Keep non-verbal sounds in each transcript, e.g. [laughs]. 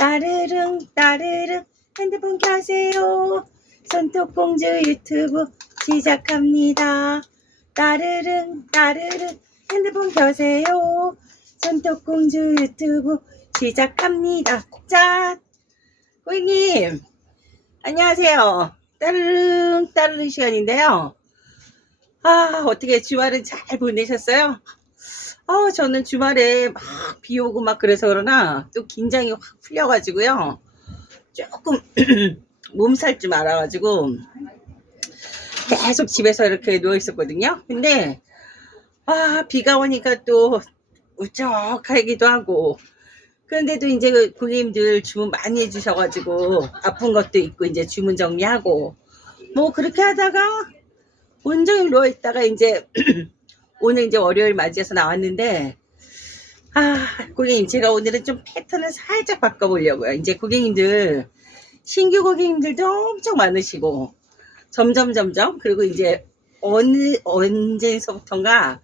따르릉 따르릉 핸드폰 켜세요. 손톱공주 유튜브 시작합니다. 따르릉 따르릉 핸드폰 켜세요. 손톱공주 유튜브 시작합니다. 짠! 고객님, 안녕하세요. 따르릉 따르릉 시간인데요. 아, 어떻게 주말은 잘 보내셨어요? 아, 저는 주말에 막 비 오고 막 그래서 그러나 또 긴장이 확 풀려가지고요. 조금 [clears throat] 몸살 좀 알아가지고 계속 집에서 이렇게 누워 있었거든요. 근데 아, 비가 오니까 또 우적하기도 하고 그런데도 이제 그 고객님들 주문 많이 해주셔가지고 아픈 것도 있고 이제 주문 정리하고 뭐 그렇게 하다가 온종일 누워 있다가 이제 [clears throat] 오늘 이제 월요일 맞이해서 나왔는데 아 고객님 제가 오늘은 좀 패턴을 살짝 바꿔보려고요. 이제 고객님들 신규 고객님들도 엄청 많으시고 점점 점점 그리고 이제 어느 언제서부턴가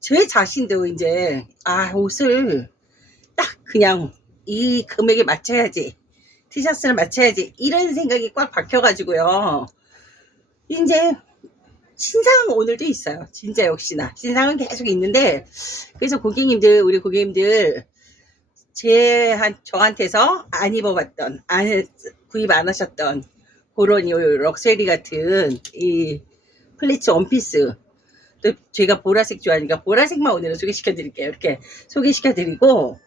제 자신도 이제 아 옷을 딱 그냥 이 금액에 맞춰야지 티셔츠를 맞춰야지 이런 생각이 꽉 박혀가지고요. 이제 신상은 오늘도 있어요. 진짜 역시나. 신상은 계속 있는데, 그래서 고객님들, 우리 고객님들, 제, 한, 저한테서 안 입어봤던, 안, 구입 안 하셨던, 그런 요 럭셔리 같은 이 플리츠 원피스. 또 제가 보라색 좋아하니까 보라색만 오늘은 소개시켜 드릴게요. 이렇게 소개시켜 드리고,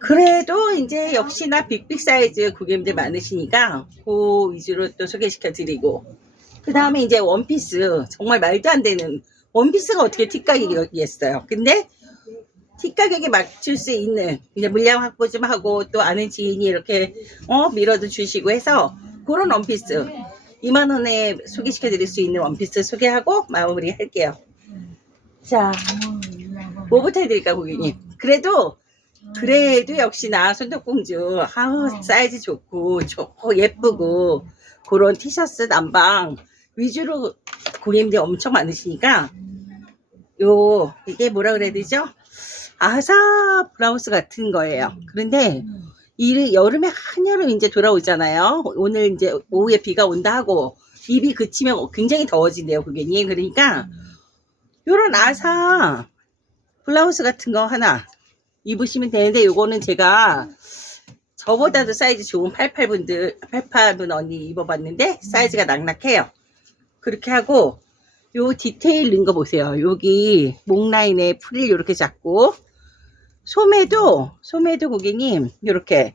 그래도 이제 역시나 빅빅 사이즈 고객님들 많으시니까, 그 위주로 또 소개시켜 드리고, 그 다음에 이제 원피스 정말 말도 안 되는 원피스가 어떻게 티 가격이겠어요. 근데 티 가격에 맞출 수 있는 이제 물량 확보 좀 하고 또 아는 지인이 이렇게 어 밀어도 주시고 해서 그런 원피스 2만 원에 소개시켜 드릴 수 있는 원피스 소개하고 마무리 할게요. 자, 뭐부터 해드릴까 고객님? 그래도 그래도 역시나 손톱공주 아우 사이즈 좋고 좋고 예쁘고 그런 티셔츠 남방 위주로 고객님들이 엄청 많으시니까 요 이게 뭐라 그래야 되죠? 아사 브라우스 같은 거예요. 그런데 이 여름에 한여름 이제 돌아오잖아요. 오늘 이제 오후에 비가 온다 하고 입이 그치면 굉장히 더워진대요, 고객님. 그러니까 요런 아사 블라우스 같은 거 하나 입으시면 되는데 요거는 제가 저보다도 사이즈 좋은 88분들, 88분 언니 입어봤는데 사이즈가 낙낙해요. 그렇게 하고 요 디테일 넣은 거 보세요. 여기 목 라인에 프릴 이렇게 잡고 소매도 소매도 고객님 이렇게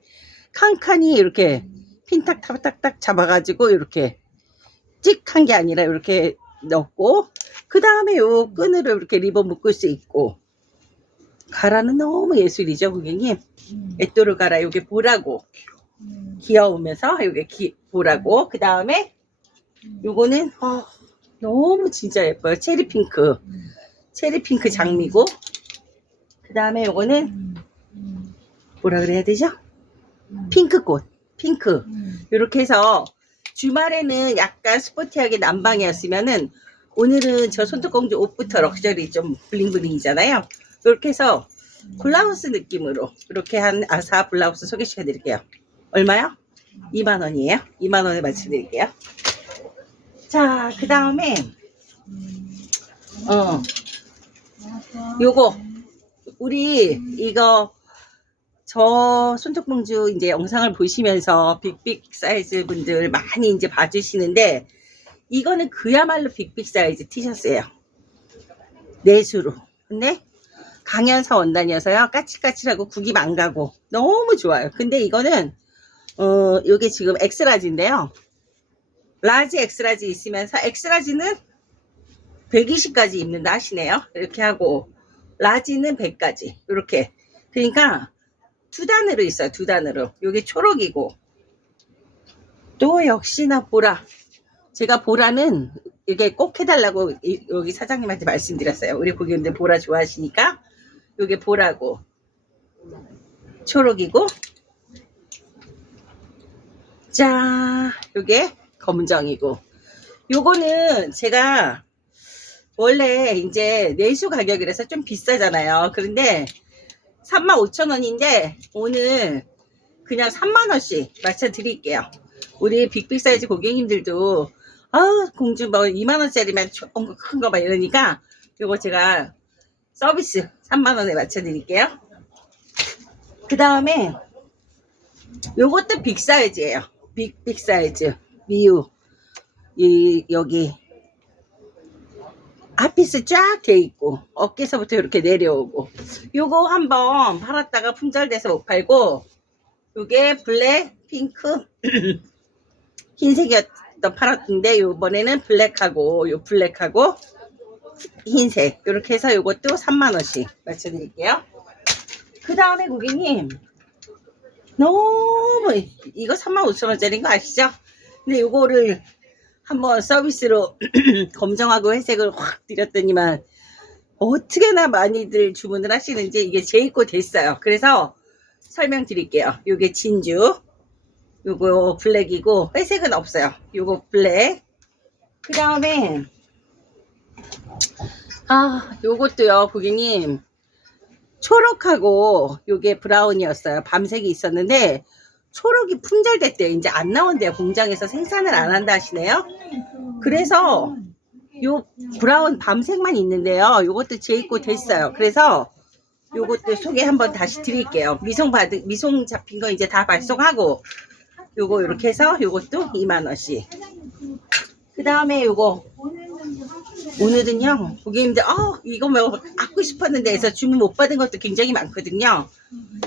칸칸이 이렇게 핀탁 탁탁탁 잡아가지고 이렇게 찍한 게 아니라 이렇게 넣고 그 다음에 요 끈으로 이렇게 리본 묶을 수 있고 가라는 너무 예술이죠 고객님? 애도를 가라 요게 보라고. 귀여우면서 요게 기, 보라고. 그 다음에 요거는 어, 너무 진짜 예뻐요. 체리 핑크. 체리 핑크 장미고. 그 다음에 요거는 뭐라 그래야 되죠? 핑크꽃. 핑크. 이렇게 해서 주말에는 약간 스포티하게 난방이었으면은 오늘은 저 손톱공주 옷부터 럭셔리 좀 블링블링이잖아요. 이렇게 해서 블라우스 느낌으로 이렇게 한 아사 블라우스 소개시켜 드릴게요. 얼마요? 2만원이에요? 2만원에 맞춰 드릴게요 자 그 다음에 어 요거. 우리 이거 저 손톱공주 이제 영상을 보시면서 빅빅 사이즈 분들 많이 이제 봐주시는데 이거는 그야말로 빅빅 사이즈 티셔츠예요. 내수로. 근데 강연사 원단이어서요. 까칠까칠하고 구김 안 가고. 너무 좋아요. 근데 이거는 어 요게 지금 엑스라지인데요 라지 엑스라지 있으면서 엑스라지는 120까지 입는다 하시네요. 이렇게 하고 라지는 100까지. 이렇게. 그러니까 두 단으로 있어요. 두 단으로. 요게 초록이고. 또 역시나 보라. 제가 보라는 이게 꼭 해달라고 이- 여기 사장님한테 말씀드렸어요. 우리 고객님들 보라 좋아하시니까 요게 보라고. 초록이고. 자 요게 검정이고 요거는 제가 원래 이제 내수 가격이라서 좀 비싸잖아요 그런데 35,000원인데 오늘 그냥 3만원씩 맞춰 드릴게요. 우리 빅빅 사이즈 고객님들도, 아 공주 뭐 2만원짜리면 좋은 거, 큰거 막 이러니까, 요거 제가 서비스 3만원에 맞춰 드릴게요. 그 다음에, 요것도 빅 사이즈예요. 빅, 빅 사이즈. 미우. 이, 여기. 핫피스 쫙 돼 있고, 어깨서부터 이렇게 내려오고. 요거 한번 팔았다가 품절돼서 못 팔고, 요게 블랙, 핑크, [clears throat] 흰색이었던 팔았는데, 요번에는 블랙하고, 요 블랙하고, 흰색. 요렇게 해서 요것도 3만원씩 맞춰드릴게요. 그 다음에 고객님, 너무 이거 3만 5천 원짜리인 거 아시죠? 근데 요거를 한번 서비스로 [clears throat] 검정하고 회색을 확 드렸더니만 어떻게나 많이들 주문을 하시는지 이게 재입고 됐어요. 그래서 설명드릴게요. 요게 진주, 요거 블랙이고 회색은 없어요. 요거 블랙. 그 다음에 아 요것도요 고객님 초록하고 요게 브라운이었어요. 밤색이 있었는데 초록이 품절됐대요. 이제 안 나온대요. 공장에서 생산을 안 한다 하시네요. 그래서 요 브라운 밤색만 있는데요. 요것도 재입고 됐어요. 그래서 요것도 소개 한번 다시 드릴게요. 미송 받은 미송 잡힌 거 이제 다 발송하고 요거 이렇게 해서 요것도 2만 원씩. 그 다음에 요거 오늘은요 고객님들 어 이거 뭐 갖고 싶었는데 해서 주문 못 받은 것도 굉장히 많거든요.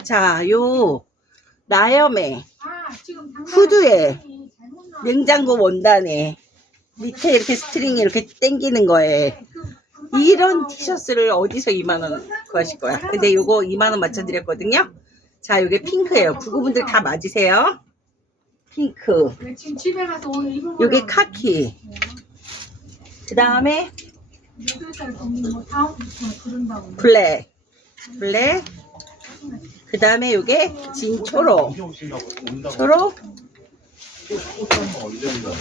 자 요 나염의 후드에 냉장고 원단에 밑에 이렇게 스트링이 이렇게 당기는 거에 이런 티셔츠를 어디서 2만원 구하실 거야? 근데 요거 2만원 맞춰드렸거든요. 자 요게 핑크예요. 부부분들 다 맞으세요. 핑크. 요게 카키. 그 다음에. 블랙. 블랙 그 다음에 요게 진초록. 초록.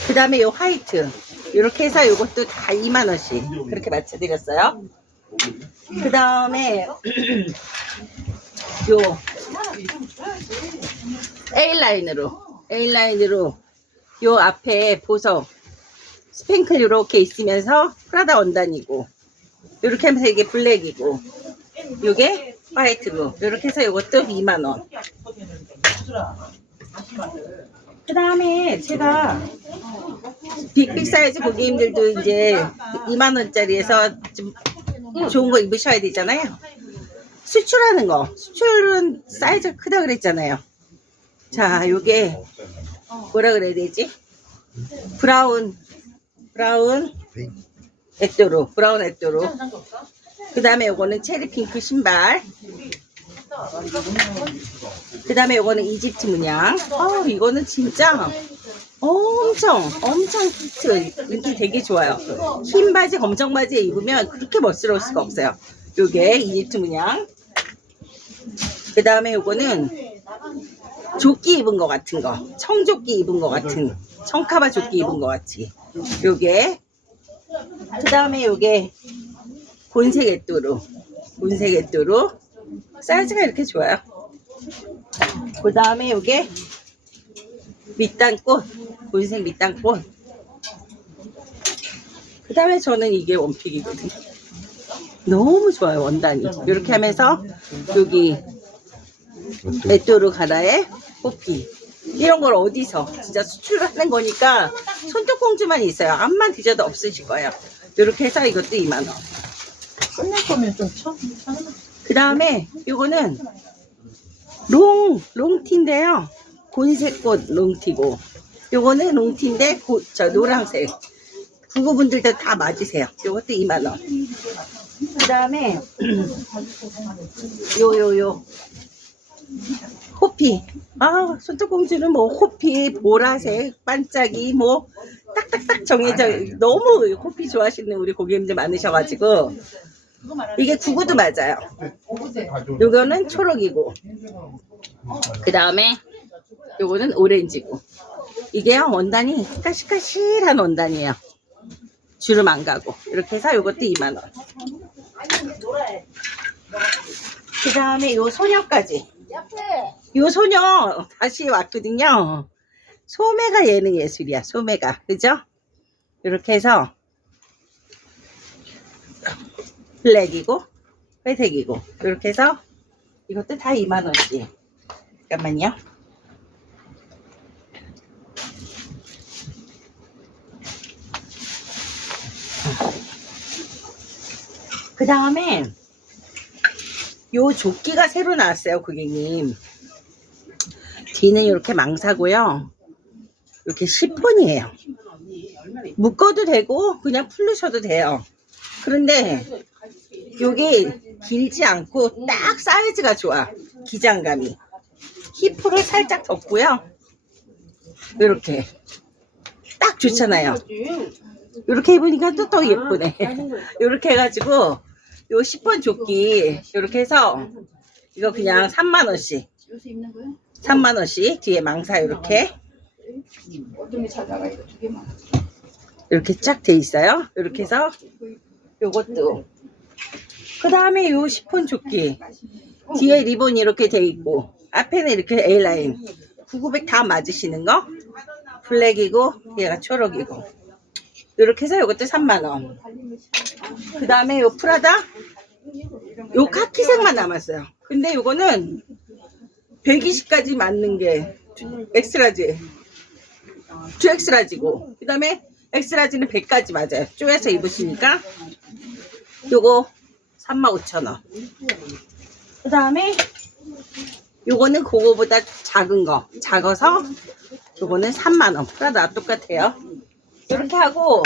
그 다음에 요 화이트. 이렇게 해서 요것도 다 2만원씩 그렇게 맞춰드렸어요. 그 다음에 [clears throat] 요 A라인으로 A라인으로 요 앞에 보석 스팽클 이렇게 있으면서 프라다 원단이고 이렇게 하면서 이게 블랙이고 요게 화이트고 이렇게 해서 요것도 2만원. 그 다음에 제가 빅빅 사이즈 고객님들도 이제 2만원짜리에서 좀 좋은 거 입으셔야 되잖아요. 수출하는 거. 수출은 사이즈가 크다 그랬잖아요. 자 요게 뭐라 그래야 되지? 브라운. 브라운 에또로. 브라운 에또로 그 다음에 요거는 체리 핑크 신발. 그 다음에 요거는 이집트 문양. 어 이거는 진짜 엄청 엄청 히트. 인기 되게 좋아요. 흰 바지 검정 바지에 입으면 그렇게 멋스러울 수가 없어요. 요게 이집트 문양. 그 다음에 요거는 조끼 입은 것 같은 거. 청조끼 입은 것 같은 청카바 조끼 입은 것 같이. 요게 그 다음에 요게 곤색 애뚜루 곤색 애뚜루 사이즈가 이렇게 좋아요. 그 다음에 요게 밑단꽃 곤색 밑단꽃. 그 다음에 저는 이게 원픽이거든요. 너무 좋아요 원단이. 이렇게 하면서 여기 메뚜루 가다에 호피 이런 걸 어디서? 진짜 수출을 하는 거니까 손톱 공주만 있어요. 암만 뒤져도 없으실 거예요. 이렇게 해서 이것도 2만원 끝낼 거면 좀 쳐. 그 다음에 요거는 롱, 롱티인데요. 곤색꽃 롱티고. 요거는 롱티인데, 고, 저 노란색. 부부분들도 다 맞으세요. 요것도 2만원. 그 다음에, [clears throat] 요, 요, 요. 호피. 아, 손톱공주는 뭐, 호피, 보라색, 반짝이, 뭐, 딱딱딱 정해져. 너무 호피 좋아하시는 우리 고객님들 많으셔가지고. 이게 구구도 맞아요. 요거는 초록이고. 그 다음에 요거는 오렌지고. 이게요 원단이 까시까시한 원단이에요. 주름 안 가고. 이렇게 해서 요것도 2만 원. 그 다음에 요 소녀까지. 요 소녀 다시 왔거든요. 소매가 얘는 예술이야. 소매가. 그죠? 이렇게 해서 블랙이고 회색이고 이렇게 해서 이것도 다 2만 원씩. 잠깐만요. 그 다음에 요 조끼가 새로 나왔어요, 고객님. 뒤는 이렇게 망사고요. 이렇게 시폰이에요. 묶어도 되고 그냥 풀르셔도 돼요. 그런데 요게 길지 않고 딱 사이즈가 좋아. 기장감이. 히프를 살짝 덮고요. 이렇게 딱 좋잖아요. 이렇게 입으니까 또 더 예쁘네. [laughs] 이렇게 해가지고 요 10번 조끼 이렇게 해서 이거 그냥 3만 원씩. 3만 원씩 뒤에 망사 이렇게 이렇게 쫙 돼 있어요. 이렇게 해서 요것도 그 다음에 요 10번 조끼. 뒤에 리본이 이렇게 돼 있고 앞에는 이렇게 A라인. 9900 다 맞으시는 거? 블랙이고 얘가 초록이고. 이렇게 해서 이것도 3만원. 그 다음에 요 프라다? 요 카키색만 남았어요. 근데 요거는 120까지 맞는 게 엑스라지. 2엑스라지고. 그 다음에 엑스라지는 100까지 맞아요. 쪼여서 입으시니까. 요거 35,000원. 그 다음에 요거는 그거보다 작은 거. 작아서 요거는 3만원. 프라다 똑같아요. 이렇게 하고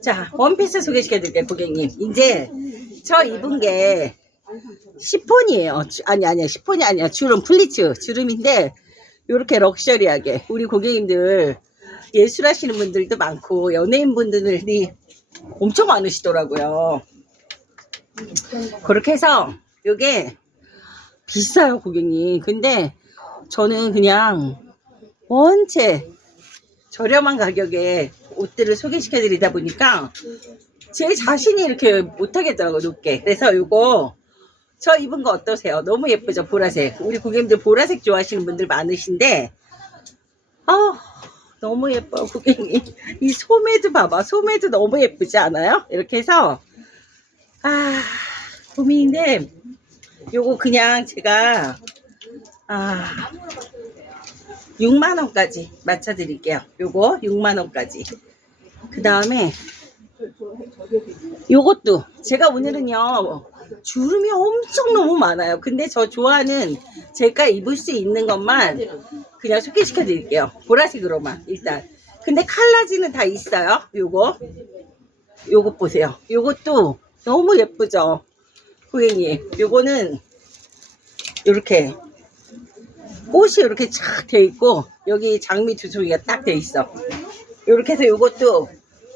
자 원피스 소개시켜 드릴게요 고객님. 이제 저 입은 게 시폰이에요. 주- 아니 아니야. 시폰이 아니야. 주름 플리츠 주름인데 이렇게 럭셔리하게 우리 고객님들 예술하시는 분들도 많고 연예인 분들이 엄청 많으시더라고요 그렇게 해서 요게 비싸요 고객님. 근데 저는 그냥 원체 저렴한 가격에 옷들을 소개시켜 드리다 보니까 제 자신이 이렇게 못하겠더라고요 높게. 그래서 요거 저 입은 거 어떠세요? 너무 예쁘죠 보라색. 우리 고객님들 보라색 좋아하시는 분들 많으신데 아 너무 예뻐 고객님. 이 소매도 봐봐. 소매도 너무 예쁘지 않아요? 이렇게 해서 아 고민인데 요거 그냥 제가 아 6만원까지 맞춰드릴게요. 요거 6만원까지. 그 다음에 요것도 제가 오늘은요 주름이 엄청 너무 많아요. 근데 저 좋아하는 제가 입을 수 있는 것만 그냥 소개시켜 드릴게요. 보라색으로만 일단. 근데 칼라지는 다 있어요 요거. 요것 보세요. 요것도 너무 예쁘죠? 고객님 요거는 요렇게 꽃이 이렇게 쫙돼 있고 여기 장미 두 송이가 딱 돼 있어. 요렇게 해서 요것도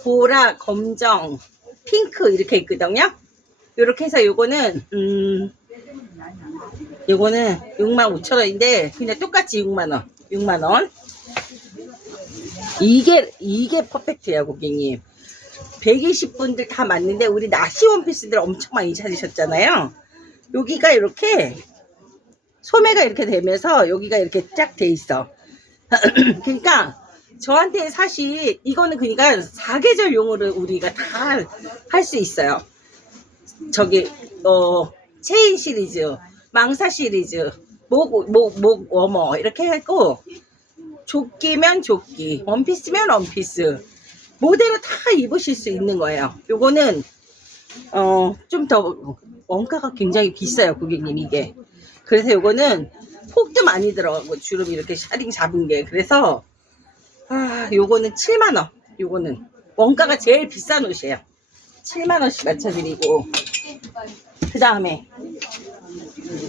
보라 검정 핑크 이렇게 있거든요? 요렇게 해서 요거는 음 요거는 65,000원인데 그냥 똑같이 6만원 6만원. 이게 이게 퍼펙트예요 고객님 120분들 다 맞는데 우리 나시 원피스들 엄청 많이 찾으셨잖아요. 여기가 이렇게 소매가 이렇게 되면서 여기가 이렇게 쫙 돼 있어. [clears throat] 그러니까 저한테 사실 이거는 그러니까 사계절용으로 우리가 다 할 수 있어요. 저기 어 체인 시리즈, 망사 시리즈, 목 목목 워머 이렇게 하고 조끼면 조끼, 원피스면 원피스 모델로 다 입으실 수 있는 거예요. 요거는 어 좀 더 원가가 굉장히 비싸요, 고객님 이게. 그래서 요거는 폭도 많이 들어가고 주름 이렇게 샤링 잡은 게 그래서 아 요거는 7만 원. 요거는 원가가 제일 비싼 옷이에요. 7만 원씩 맞춰 드리고 그 다음에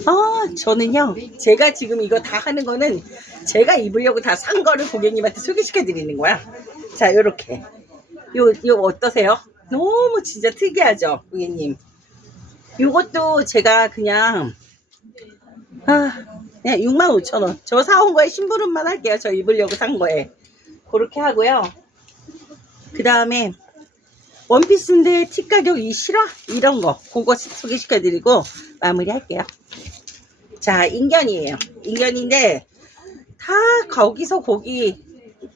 아 저는요 제가 지금 이거 다 하는 거는 제가 입으려고 다 산 거를 고객님한테 소개시켜 드리는 거야 자 요렇게. 요, 요 어떠세요? 너무 진짜 특이하죠 고객님. 요것도 제가 그냥 아 그냥 6만 5천 원저 사온 거에 심부름만 할게요 저 입으려고 산 거에. 그렇게 하고요. 그 다음에 원피스인데 티 가격 이 실화? 이런 거. 그거 소개시켜 드리고 마무리 할게요. 자, 인견이에요. 인견인데 다 거기서 거기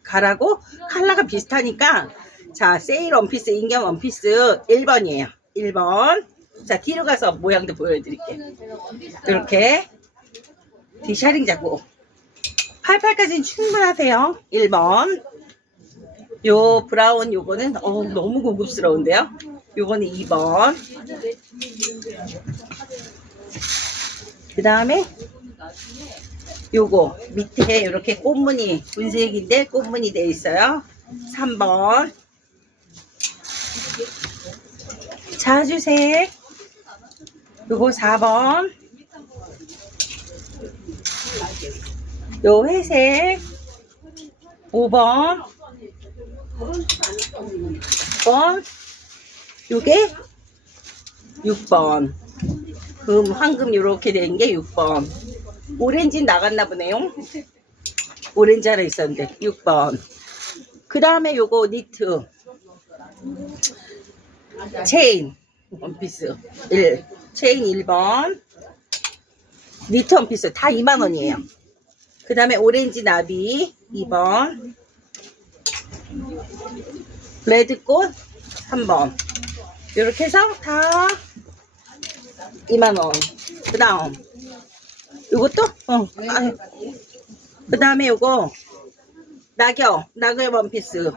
가라고 컬러가 비슷하니까 자, 세일 원피스, 인견 원피스 1번이에요. 1번. 자, 뒤로 가서 모양도 보여드릴게요. 이렇게 디샤링 잡고 88까지는 충분하세요. 1번. 요 브라운 요거는 어, 너무 고급스러운데요. 요거는 2번. 그 다음에 요거 밑에 이렇게 꽃무늬 분색인데 꽃무늬 되어 있어요. 3번. 자주색. 요거 4번. 요 회색 5번 6번 요게 6번 금 황금 요렇게 된 게 6번 오렌지 나갔나 보네요. 오렌지 하나 있었는데 6번. 그 다음에 요거 니트. 체인. 원피스. 1 체인 1번. 니트 원피스. 다 2만원이에요. 그 다음에 오렌지 나비 2번. 레드꽃 3번. 이렇게 해서 다 2만원. 그 다음 요것도? 어, 그 다음에 요거 낙엽 낙엽 원피스.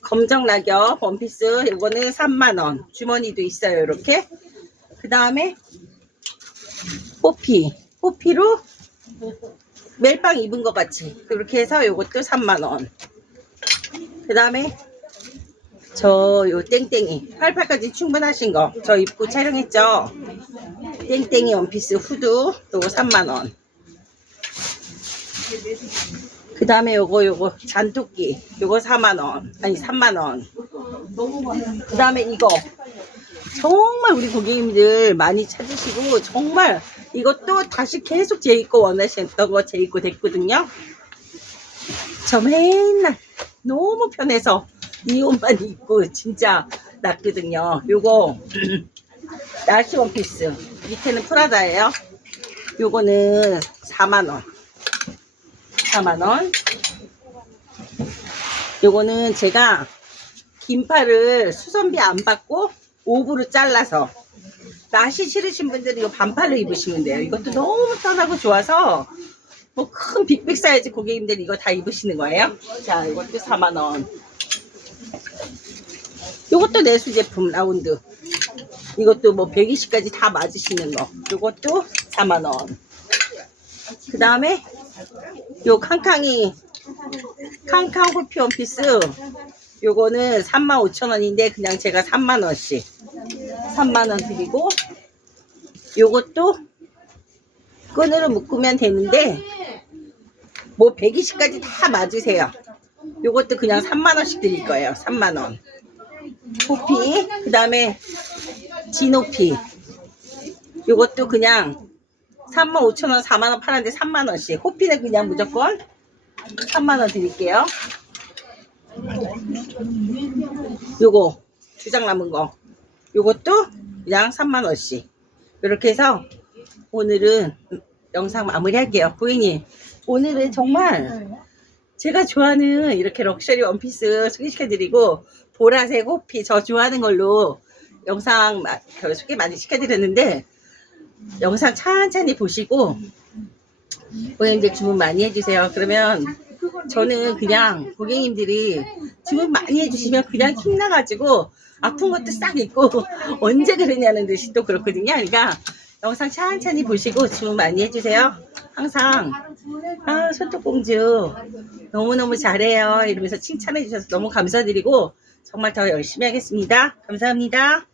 검정 낙엽 원피스. 요거는 3만원. 주머니도 있어요 이렇게. 그 다음에 호피. 호피로 멜빵 입은 것 같이. 그렇게 해서 요것도 3만원. 그 다음에 저 요 땡땡이 88까지 충분하신 거 저 입고 촬영했죠? 땡땡이 원피스 후드 요거 3만원. 그 다음에 요거 요거 잔토끼 요거 4만원 아니 3만원. 그 다음에 이거. 정말 우리 고객님들 많이 찾으시고 정말 이것도 다시 계속 제 입고 원하셨던 거제 입고 됐거든요. 저 맨날 너무 편해서 이 옷만 입고 진짜 낫거든요. 요거 나시 원피스 밑에는 프라다예요. 요거는 4만원 4만원 요거는 제가 긴팔을 수선비 안 받고 오브로 잘라서 나시 싫으신 분들은 이거 반팔로 입으시면 돼요. 이것도 너무 편하고 좋아서 뭐 큰 빅빅 사이즈 고객님들 이거 다 입으시는 거예요. 자, 이것도 4만 원. 이것도 내수 제품 라운드. 이것도 뭐 120까지 다 맞으시는 거. 이것도 4만 원. 그 다음에 요 캉캉이 캉캉 호피 원피스 요거는 35,000원인데 그냥 제가 3만원씩 3만원 드리고 요것도 끈으로 묶으면 되는데 뭐 120까지 다 맞으세요 요것도 그냥 3만원씩 드릴 거예요 3만원 호피 그 다음에 진호피. 요것도 그냥 35,000원 4만원 팔았는데 3만원씩. 호피는 그냥 무조건 3만원 드릴게요. 요거 두 장 남은 거. 요것도 그냥 3만원씩. 이렇게 해서 오늘은 영상 마무리할게요. 고객님 오늘은 정말 제가 좋아하는 이렇게 럭셔리 원피스 소개시켜드리고 보라색 호피 저 좋아하는 걸로 영상 소개 많이 시켜드렸는데 영상 천천히 보시고 고객님들 주문 많이 해주세요 그러면 저는 그냥 고객님들이 주문 많이 해주시면 그냥 힘나가지고 아픈 것도 싹 잊고 [laughs] 언제 그러냐는 듯이 또 그렇거든요. 그러니까 영상 천천히 보시고 주문 많이 해주세요. 항상 아 손톱공주 너무너무 잘해요 이러면서 칭찬해 주셔서 너무 감사드리고 정말 더 열심히 하겠습니다. 감사합니다.